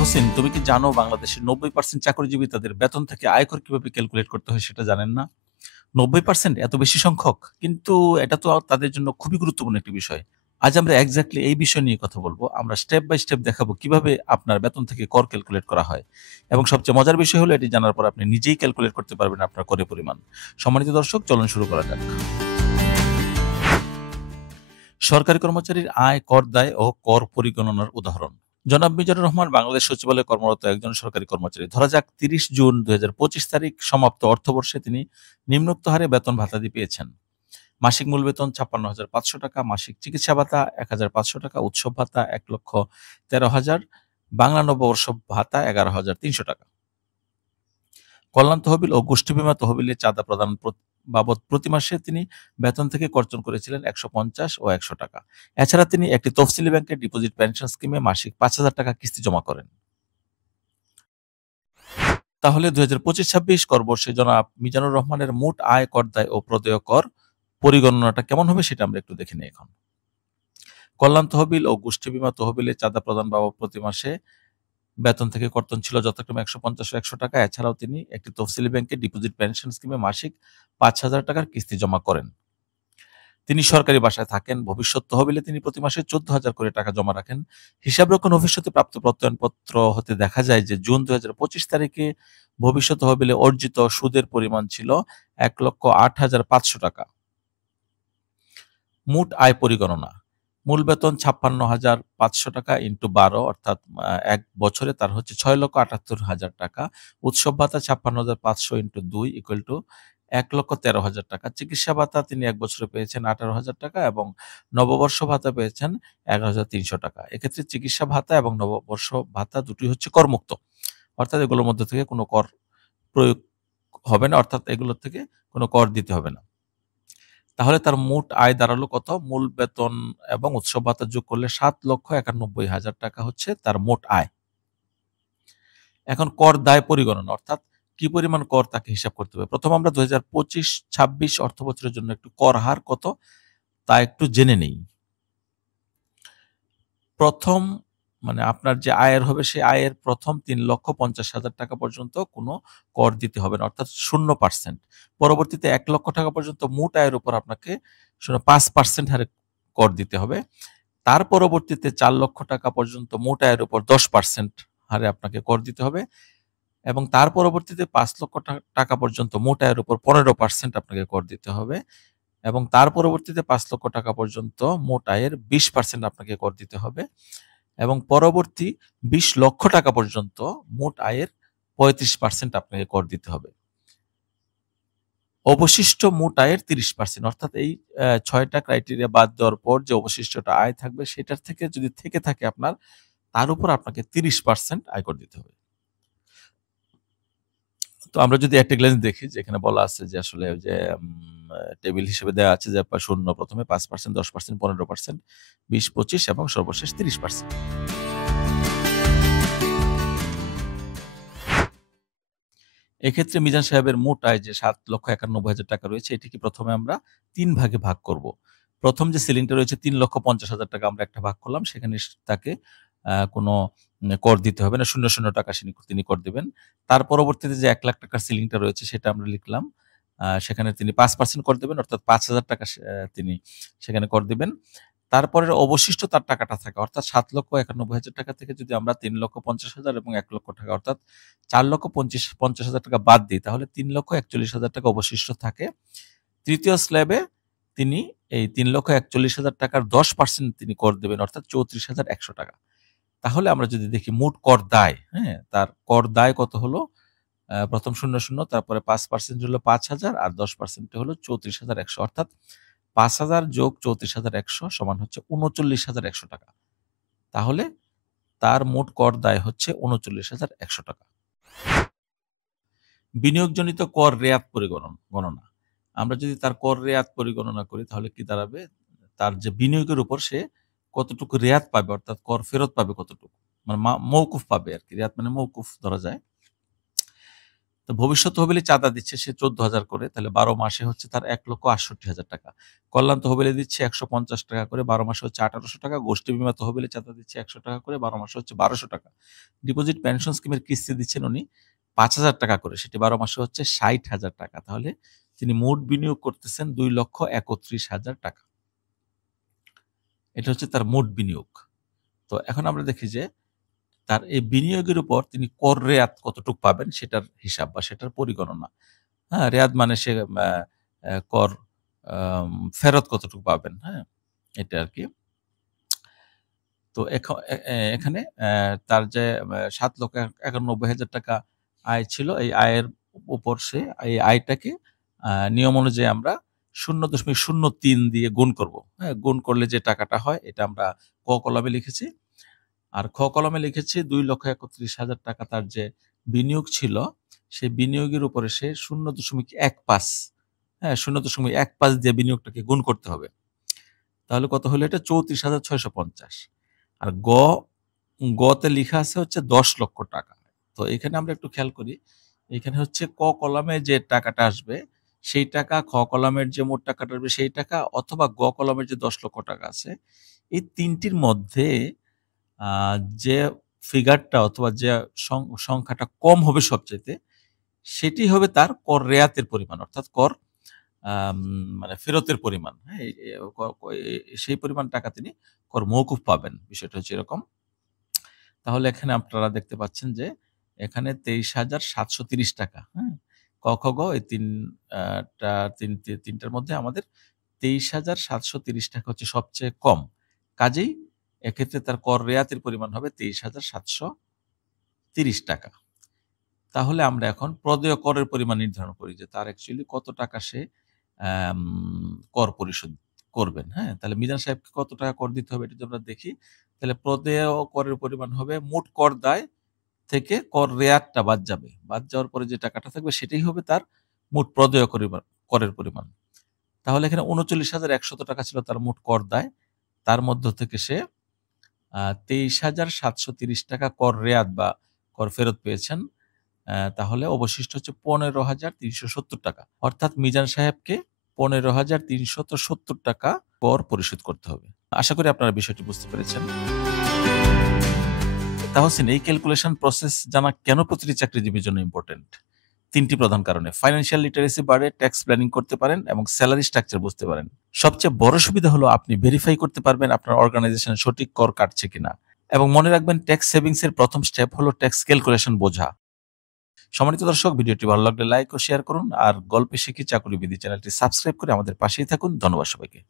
হোসেন, তুমি কি জানো বাংলাদেশের 90% চাকরিজীবী তাদের বেতন থেকে আয়কর কিভাবে ক্যালকুলেট করতে হয় সেটা জানেন না? 90% এত বেশি সংখ্যক? কিন্তু এটা তো তাদের জন্য খুবই গুরুত্বপূর্ণ একটি বিষয়। আজ আমরা এক্সাক্টলি এই বিষয় নিয়ে কথা বলবো। আমরা স্টেপ বাই স্টেপ দেখাবো কিভাবে আপনার বেতন থেকে কর ক্যালকুলেট করা হয়। এবং সবচেয়ে মজার বিষয় হলো এটি জানার পর আপনি নিজেই ক্যালকুলেট করতে পারবেন আপনার করের পরিমাণ। সম্মানিত দর্শক, চলুন শুরু করা যাক। সরকারি কর্মচারীর আয়, কর দায় ও কর পরিগণনার উদাহরণ। জনাব মিজানুর রহমান বাংলাদেশ সচিবালয়ে কর্মরত একজন সরকারি কর্মচারী। ধরা যাক 30 জুন 2025 তারিখ সমাপ্ত অর্থবর্ষে তিনি নিম্নোক্ত হারে বেতন ভাতাদি পেয়েছেন। মাসিক মূল বেতন ৫৬,৫০০ টাকা, মাসিক চিকিৎসা ভাতা ১,৫০০ টাকা, উৎসব ভাতা ১,১৩,০০০, বাংলা নববর্ষ ভাতা ১১,৩০০ টাকা। কল্যাণ তহবিল ও গোষ্ঠী বীমা তহবিলে চাঁদা প্রদান বাবদ প্রতি মাসে তিনি বেতন থেকে কর্তন করেছিলেন ১৫০ ও ১০০ টাকা। এছাড়া তিনি একটি তফসিলি ব্যাংকের ডিপোজিট পেনশন স্কিমে মাসিক ৫,০০০ টাকা কিস্তি জমা করেন। তাহলে ২০২৫-২৬ করবর্ষে জনাব মিজানুর রহমানের মোট আয়, কর দায় ও প্রদেয় কর পরিগণনাটা কেমন হবে সেটা আমরা একটু দেখে নিই এখন। কল্যাণ তহবিল ও গোষ্ঠী বীমা তহবিলে চাঁদা প্রদান বাবদ প্রতি মাসে বেতন থেকে কর্তন ছিল যথাক্রমে ১৫০ ও ১০০ টাকা। এছাড়াও তিনি একটি তফসিলি ব্যাংকে ডিপোজিট পেনশন স্কিমে মাসিক ৫,০০০ টাকার কিস্তি জমা করেন। তিনি সরকারি বাসায় থাকেন। ভবিষ্যৎ তহবিলে তিনি প্রতি মাসে ১৪,০০০ করে টাকা জমা রাখেন। হিসাবরক্ষণ ভবিষ্যতে প্রাপ্ত প্রত্যয়নপত্র হতে দেখা যায় যে জুন ২০২৫ তারিখে ভবিষ্যৎ তহবিলে অর্জিত সুদের পরিমাণ ছিল ১,০৮,৫০০ টাকা। মোট আয় পরিগণনা। মূল বেতন ৫৬,৫০০ টাকা ইন্টু ১২ অর্থাৎ এক বছরে তার হচ্ছে ৬,৭৮,০০০ টাকা। উৎসব ভাতা ৫৬,৫০০ ইন্টু ২ ইকুয়াল টু ১,১৩,০০০ টাকা। চিকিৎসা ভাতা তিনি এক বছরে পেয়েছেন ১৮,০০০ টাকা এবং নববর্ষ ভাতা পেয়েছেন ১১,৩০০ টাকা। এক্ষেত্রে চিকিৎসা ভাতা এবং নববর্ষ ভাতা দুটোই হচ্ছে করমুক্ত। অর্থাৎ এগুলোর মধ্যে থেকে কোনো কর প্রয়োগ হবে না, অর্থাৎ এগুলোর থেকে কোনো কর দিতে হবে না। তাহলে তার মোট আয় দাঁড়ালো কত? মূল বেতন এবং উৎসব ভাতা যোগ করলে ৭,৯১,০০০ টাকা হচ্ছে তার মোট আয়। এখন কর দায় পরিগণনা, অর্থাৎ কি পরিমাণ কর তাকে হিসাব করতে হবে। প্রথম আমরা ২০২৫-২৬ অর্থ বছরের জন্য একটু কর হার কত তা একটু জেনে নেই। প্রথম আপনার যে আয়ের হবে সেই আয়ের প্রথম ৩,৫০,০০০ টাকা পর্যন্ত কোনো কর দিতে হবে না, অর্থাৎ ০%। পরবর্তীতে ১,০০,০০০ টাকা পর্যন্ত মোট আয়ের উপর আপনাকে ৫% হারে কর দিতে হবে। তার পরবর্তীতে ৪,০০,০০০ টাকা পর্যন্ত মোট আয়ের উপর ১০% হারে আপনাকে কর দিতে হবে এবং তার পরবর্তীতে ৫,০০,০০০ টাকা পর্যন্ত মোট আয়ের উপর ১৫% আপনাকে কর দিতে হবে এবং তার পরবর্তীতে ৫,০০,০০০ টাকা পর্যন্ত মোট আয়ের ২০% আপনাকে কর দিতে হবে এবং পরবর্তী ২০,০০,০০০ টাকা পর্যন্ত মোট আয়ের ৩৫% আপনাকে কর দিতে হবে। অবশিষ্ট মোট আয়ের ৩০%, অর্থাৎ এই ৬টা ক্রাইটেরিয়া বাদ দেওয়ার পর যে অবশিষ্টটা আয় থাকবে সেটার থেকে যদি থেকে থাকে আপনার, তার উপর আপনাকে ৩০% আয়কর দিতে হবে। তো আমরা যদি একটা গ্ল্যান্স দেখি যে এখানে বলা আছে যে আসলে যে টেবিল হিসেবে দেওয়া আছে যে ০ প্রথমে ৫%, ১০%, ১৫%, ২০, ২৫ এবং সর্বশেষ ৩০%। এক্ষেত্রে মিজান সাহেবের মোট আয় যে ৭,৯১,০০০ টাকা রয়েছে এটিকে প্রথমে আমরা ৩ ভাগে ভাগ করব। প্রথম যে সিলিংটা রয়েছে ৩,৫০,০০০ টাকা আমরা একটা ভাগ করলাম, সেখানে তাকে কোনো কর দিতে হবে না, ০০ টাকা তিনি কর দিবেন। তার পরবর্তীতে যে ১,০০,০০০ টাকার সিলিংটা রয়েছে সেটা আমরা লিখলাম। সেখানে তিনি ৫% কর দিবেন, অর্থাৎ ৫,০০০ টাকা তিনি সেখানে কর দিবেন। তারপরের অবশিষ্ট তার টাকাটা থাকে, অর্থাৎ ৭,৯১,০০০ টাকা থেকে যদি আমরা ৩,৫০,০০০ এবং ১,০০,০০০ টাকা অর্থাৎ ৪,৫০,০০০ টাকা বাদ দিই তাহলে ৩,৪১,০০০ টাকা অবশিষ্ট থাকে। তৃতীয় স্ল্যাবে তিনি এই ৩,৪১,০০০ টাকার ১০% তিনি কর দেবেন, অর্থাৎ ৩৪,১০০ টাকা। তাহলে আমরা যদি দেখি মোট কর দায়, হ্যাঁ? তার কর দায় কত হলো? প্রথম ০,০০ তারপরে ৫% হলো ৫,০০০ আর ১০% হলো ৩৪,১০০, অর্থাৎ ৫,০০০ যোগ ৩৪,১০০ সমান হচ্ছে ৩৯,১০০ টাকা। তাহলে তার মোট কর দায় হচ্ছে ৩৯,১০০ টাকা। বিনিয়োগজনিত কর রেয়াত গণনা। আমরা যদি তার কর রেয়াত পরিগণনা করি তাহলে কি দাঁড়াবে? তার যে বিনিয়োগের উপর সে কতটুকু রেয়াত পাবে, অর্থাৎ কর ফেরত পাবে কতটুকু? মানে মওকুফ পাবে আরকি। রেয়াত মানে মওকুফ ধরা যায়। তো তো ভবিষ্যৎ তহবিলে চাঁদা দিচ্ছে সে ১৪,০০০ করে, তাহলে ১২ মাসে হচ্ছে তার ১,৬৮,০০০ টাকা। কল্যাণ তহবিলে দিচ্ছে ১৫০ টাকা করে, ১২ মাসে হচ্ছে ১৮০০ টাকা। গোষ্ঠী বীমা তহবিলে চাঁদা দিচ্ছে ১০০ টাকা করে, ১২ মাসে হচ্ছে ১২০০ টাকা। ডিপোজিট পেনশন স্কিমের কিস্তি দিচ্ছেন উনি ৫,০০০ টাকা করে, সেটি ১২ মাসে হচ্ছে ৬০,০০০ টাকা। তাহলে তিনি মোট বিনিয়োগ করতেছেন ২,৩১,০০০ টাকা। এটা হচ্ছে তার মোট বিনিয়োগ। তো এখন আমরা দেখি যে তার এই বিনিয়োগের উপর তিনি কর রেয়াত কতটুক পাবেন সেটার হিসাব বা সেটার পরিগণনা। হ্যাঁ? রেয়াত মানে সে আ আ কর আম ফেরত কতটুকু পাবেন, হ্যাঁ? এটা আরকি। তো এখানে তার যে ৭,৯১,৫০০ টাকা আয় ছিল, এই আয়ের উপর সে এই আয়টাকে নিয়ম অনুযায়ী আমরা ০.০৩ দিয়ে গুণ করব। হ্যাঁ? গুণ করলে যে টাকাটা হয় এটা আমরা ক কলামে লিখেছি। আর খ কলমে লিখেছি ২,৩১,০০০ টাকা তার যে বিনিয়োগ ছিল, সেই বিনিয়োগের উপরে সে ০.১৫, হ্যাঁ? ০.১৫ দিয়ে বিনিয়োগটাকে গুণ করতে হবে। তাহলে কত হলো এটা? ৩৪,৬৫০। আর গ তে লিখা আছে হচ্ছে ১০,০০,০০০ টাকা। তো এখানে আমরা একটু খেয়াল করি। এখানে হচ্ছে ক কলামে যে টাকাটা আসবে, সেই টাকা, খ কলামের যে মোট টাকাটা আসবে সেই টাকা, অথবা গ কলামের যে ১০,০০,০০০ টাকা আছে, এই ৩ টির মধ্যে আ যে ফিগারটা অথবা যে সংখ্যাটা কম হবে সবচাইতে, সেটি হবে তার কর রেয়াতের পরিমাণ। অর্থাৎ কর আম মানে ফেরতের পরিমাণ। হ্যাঁ? এই এ ক ক এ সেই পরিমাণ টাকা তিনি কর মওকুফ পাবেন। বিষয়টা হচ্ছে এরকম। তাহলে এখানে আপনারা দেখতে পাচ্ছেন যে এখানে ২৩,৭৩০ টাকা, হ্যাঁ? ক, খ, গ এই ৩ আ টা ৩ টার মধ্যে আমাদের ২৩,৭৩০ টাকা হচ্ছে সবচেয়ে কম। কাজেই এক্ষেত্রে তার কর রেয়াতের পরিমাণ হবে ২৩,৭৩০ টাকা। তাহলে আমরা এখন প্রদেয় করের পরিমাণ নির্ধারণ করি যে তার অ্যাকচুয়ালি কত টাকা সে আম কর পরিশোধ করবেন, হ্যাঁ? তাহলে মিজান সাহেবকে কত টাকা কর দিতে হবে এটা যদি আমরা দেখি, তাহলে প্রদেয় করের পরিমাণ হবে মোট কর দায় থেকে কর রেয়াতটা বাদ যাবে। বাদ যাওয়ার পরে যে টাকাটা থাকবে সেটাই হবে তার মোট প্রদেয় করের পরিমাণ। তাহলে এখানে ৩৯,১০০ টাকা ছিল তার মোট কর দায়। তার মধ্য থেকে সে ২৩,৭৩০ টাকা কর রেয়াত বা কর ফেরত পেয়েছেন। তাহলে অবশিষ্ট হচ্ছে ১৫,৩৭০ টাকা। অর্থাৎ মিজান সাহেবকে ১৫,৩৭০ টাকা কর পরিশোধ করতে হবে। আশা করি আপনারা বিষয়টি বুঝতে পেরেছেন। তাহসিন, এই ক্যালকুলেশন প্রসেস জানা কেন প্রতিটি চাকরিজীবীর জন্য ইম্পোর্টেন্ট? ৩ টি প্রধান কারণে। ফাইন্যান্সিয়াল লিটারেসি বাড়ে, ট্যাক্স প্ল্যানিং করতে পারেন এবং সেলারি স্ট্রাকচার বুঝতে পারেন। সবচেয়ে বড় সুবিধা হলো আপনি ভেরিফাই করতে পারবেন আপনার অর্গানাইজেশন সঠিক কর কাটছে কিনা। এবং মনে রাখবেন, ট্যাক্স সেভিংস এর ১ম স্টেপ হলো ট্যাক্স ক্যালকুলেশন বোঝা। সম্মানিত দর্শক, ভিডিওটি ভালো লাগলে লাইক ও শেয়ার করুন। আর গল্পে শিখি চাকুরিবিদি চ্যানেলটি সাবস্ক্রাইব করে আমাদের পাশেই থাকুন। ধন্যবাদ সবাইকে।